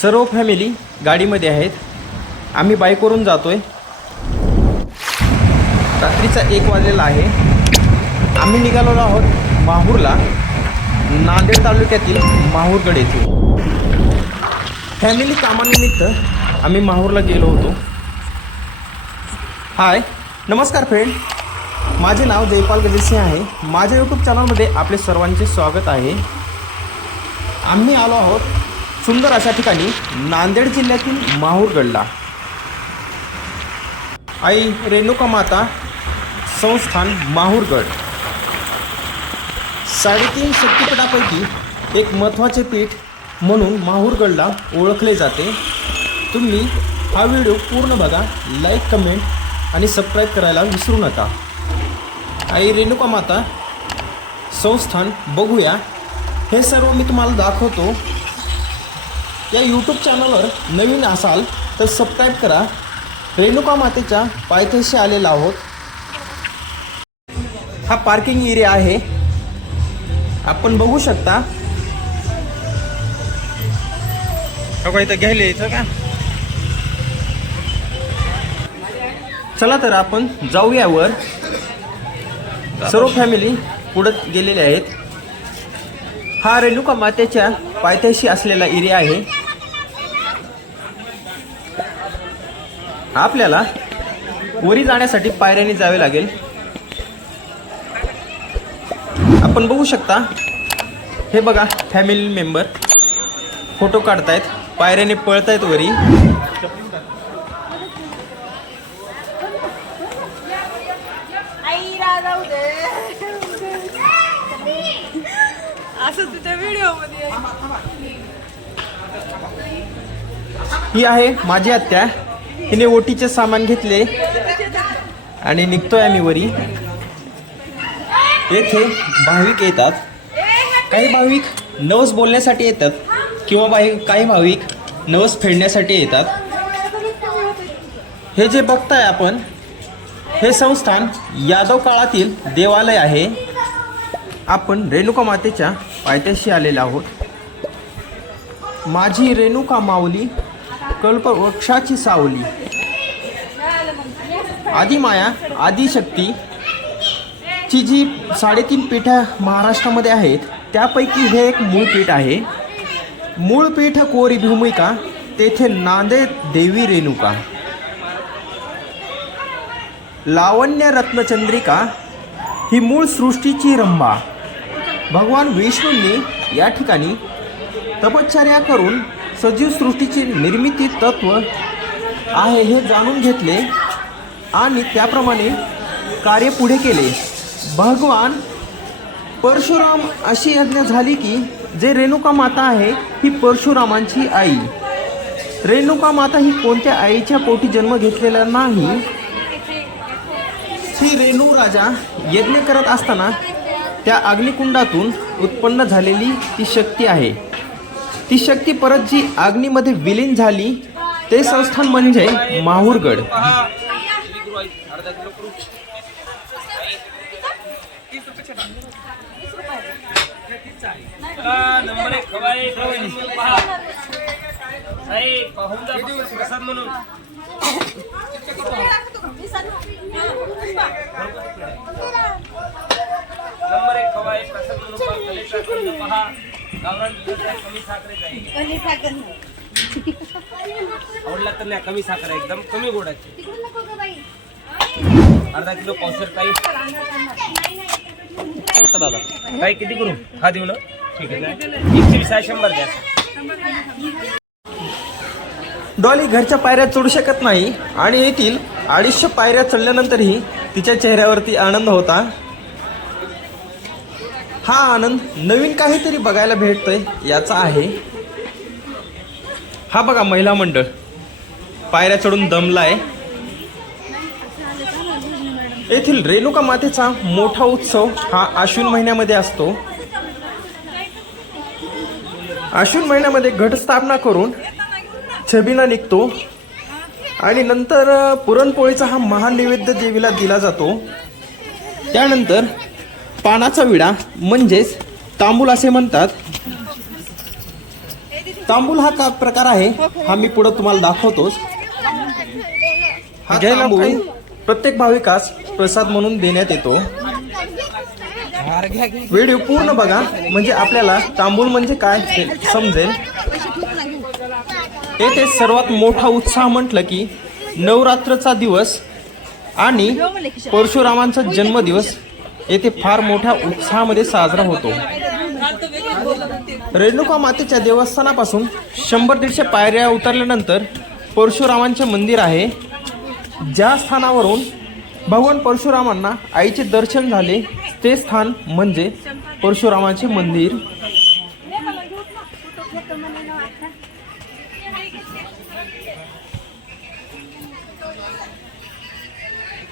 सर्व फॅमिली गाडीमध्ये आहेत. आम्ही बाईकवरून जातो आहे रात्रीचा एक वाजलेला आहे. आम्ही निघालेलो आहोत माहूरला नांदेड तालुक्यातील माहूरगड येथे फॅमिली कामानिमित्त आम्ही माहूरला गेलो होतो. हाय नमस्कार फ्रेंड माझे नाव जयपाल गजेसिंह आहे. माझ्या यूट्यूब चॅनलमध्ये आपले सर्वांचे स्वागत आहे. आम्ही आलो आहोत सुंदर अशा ठिकाणी नांदेड जिल्ह्यातील माहूरगडला आई रेणुका माता संस्थान माहूरगड साडेतीन शक्तिपीठापैकी एक महत्त्वाचे पीठ म्हणून माहूरगडला ओळखले जाते. तुम्ही हा व्हिडिओ पूर्ण बघा लाईक कमेंट आणि सबस्क्राईब करायला विसरू नका. आई रेणुका माता संस्थान बघूया. हे सर्व मी तुम्हाला दाखवतो. या यूट्यूब चॅनलवर नवीन असाल तर सबस्क्राईब करा. रेणुका मातेच्या पायथ्याशी आलेला आहोत. हा पार्किंग एरिया आहे. आपण बघू शकता. इथं घ्यायला यायचं का? चला तर आपण जाऊया वर. सर्व फॅमिली पुढत गेलेले आहेत. हा रेणुका मातेच्या पायथ्याशी असलेला एरिया आहे. आपल्याला वरी जाण्यासाठी पायऱ्याने जावे लागेल. आपण बघू शकता हे बघा फॅमिली मेंबर फोटो काढतायत पायऱ्याने पळतायत वरी. ही आहे माझी आत्या हिने ओटीचे सामान घेतले आणि निघतोय आम्ही वरी. येथे भाविक येतात. काही भाविक नवस बोलण्यासाठी येतात किंवा बाई काही भाविक नवस फेडण्यासाठी येतात. हे जे बघताय आपण हे संस्थान यादव काळातील देवालय आहे. आपण रेणुका मातेच्या पायथ्याशी आलेलो आहोत. माझी रेणुका माऊली कल्पवृक्षाची सावली. आदिमाया आदिशक्ती ची जी साडेतीन पीठं महाराष्ट्रामध्ये आहेत त्यापैकी हे एक मूळ पीठ आहे. मूळ पीठ कोरी भूमिका तेथे नांदे देवी रेणुका. लावण्य रत्नचंद्रिका ही मूळ सृष्टीची रंभा. भगवान विष्णूंनी या ठिकाणी तपश्चर्या करून सजीव सृष्टीची निर्मिती तत्व आहे हे जाणून घेतले आणि त्याप्रमाणे कार्य पुढे केले. भगवान परशुराम अशी यज्ञ झाली की जे रेणुका माता आहे ही परशुरामांची आई. रेणुका माता ही कोणत्या आईच्या पोटी जन्म घेतलेला नाही? श्री रेणू राजा यज्ञ करत असताना त्या अग्निकुंडातून उत्पन्न झालेली ती शक्ती आहे. ती शक्ती परत जी अग्नीमध्ये विलीन झाली ते संस्थान म्हणजे माहूरगड. नंबर एक एक प्रसाद म्हणून पहा कमी आवडला तर नाही. कमी साखर एकदम कमी गोडाची. अर्धा किलो पावशर काही. का दादा. काही किती करू? हा देऊ ना. ठीक आहे एकशे वीस आहे शंभर द्या. डॉली घरच्या पायऱ्या चढू शकत नाही आणि येथील अडीचशे पायऱ्या चढल्यानंतरही तिच्या चेहऱ्यावरती आनंद होता. हा आनंद नवीन काहीतरी बघायला भेटतोय याचा आहे. हा बघा महिला मंडळ. पायऱ्या चढून दमलाय. येथील रेणुका मातेचा मोठा उत्सव हा आश्विन महिन्यामध्ये असतो. आश्विन महिन्यामध्ये घटस्थापना करून छबिना निघतो. आणि नंतर पुरणपोळीचा हा महान नैवेद्य देवीला दिला जातो. त्यानंतर पानाचा विडा म्हणजेच तांबूल असे म्हणतात. तांबूल हा का प्रकार आहे हा मी पुढे तुम्हाला दाखवतोच. हा तांबूल प्रत्येक भाविकास प्रसाद म्हणून देण्यात येतो. व्हिडिओ पूर्ण बघा म्हणजे आपल्याला तांबूल म्हणजे काय समजेल. येथे सर्वात मोठा उत्साह म्हटलं की नवरात्रचा दिवस आणि परशुरामांचा जन्मदिवस. येथे फार मोठ्या उत्साहामध्ये साजरा होतो. रेणुका मातेच्या देवस्थानापासून शंभर दीडशे पायऱ्या उतरल्यानंतर परशुरामांचे मंदिर आहे. ज्या स्थानावरून भगवान परशुरामांना आईचे दर्शन झाले ते स्थान म्हणजे परशुरामाचे मंदिर.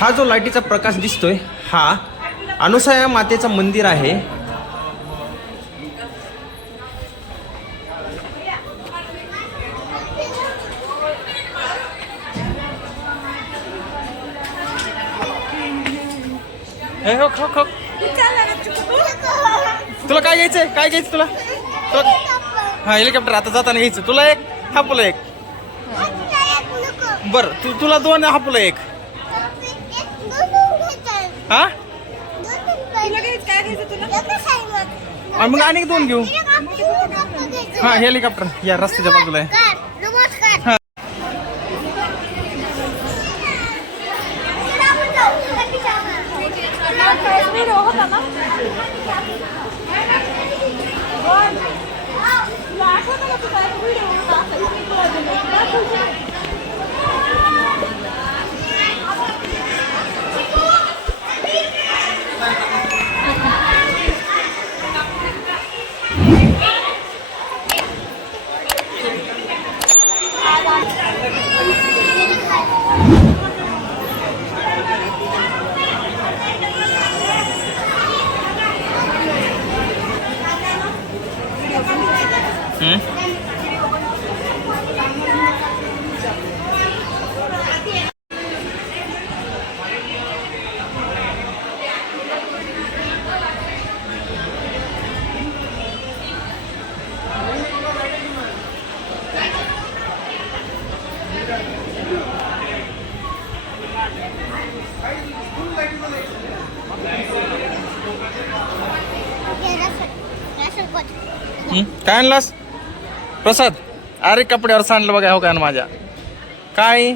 हा जो लाईटीचा प्रकाश दिसतोय हा अनुसया मातेचं मंदिर आहे. हो, हो, हो. तुला काय घ्यायचंय? काय घ्यायचं तुला? तुला हा हेलिकॉप्टर आता जाताना घ्यायचं. तुला एक हापुला एक. बर तू तुला दोन हापुला एक. हा? मग आणि दोन घेऊ. हा हेलिकॉप्टर या रस्त्याच्या बाजूला आहे. व्हिडिओ होता ना तुला आठवतं का तुझा एक व्हिडिओ होता काय आणलास? प्रसाद. अरे कपड्यावर सांडलं बघा हो काय ना माझ्या. काय?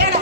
ಹೇಳ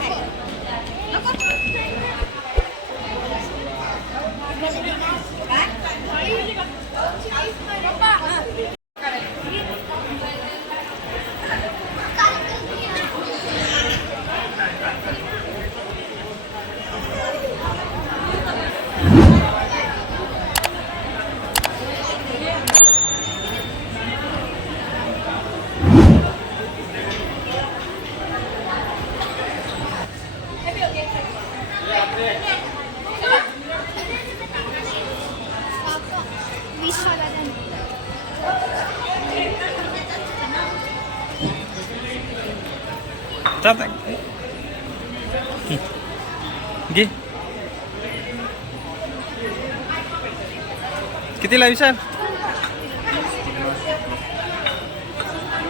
चालतंय घे कितीला विचार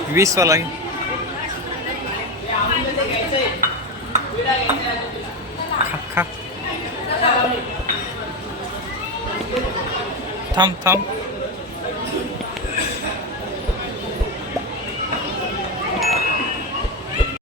वीस वाला घे खा खा थांब थांब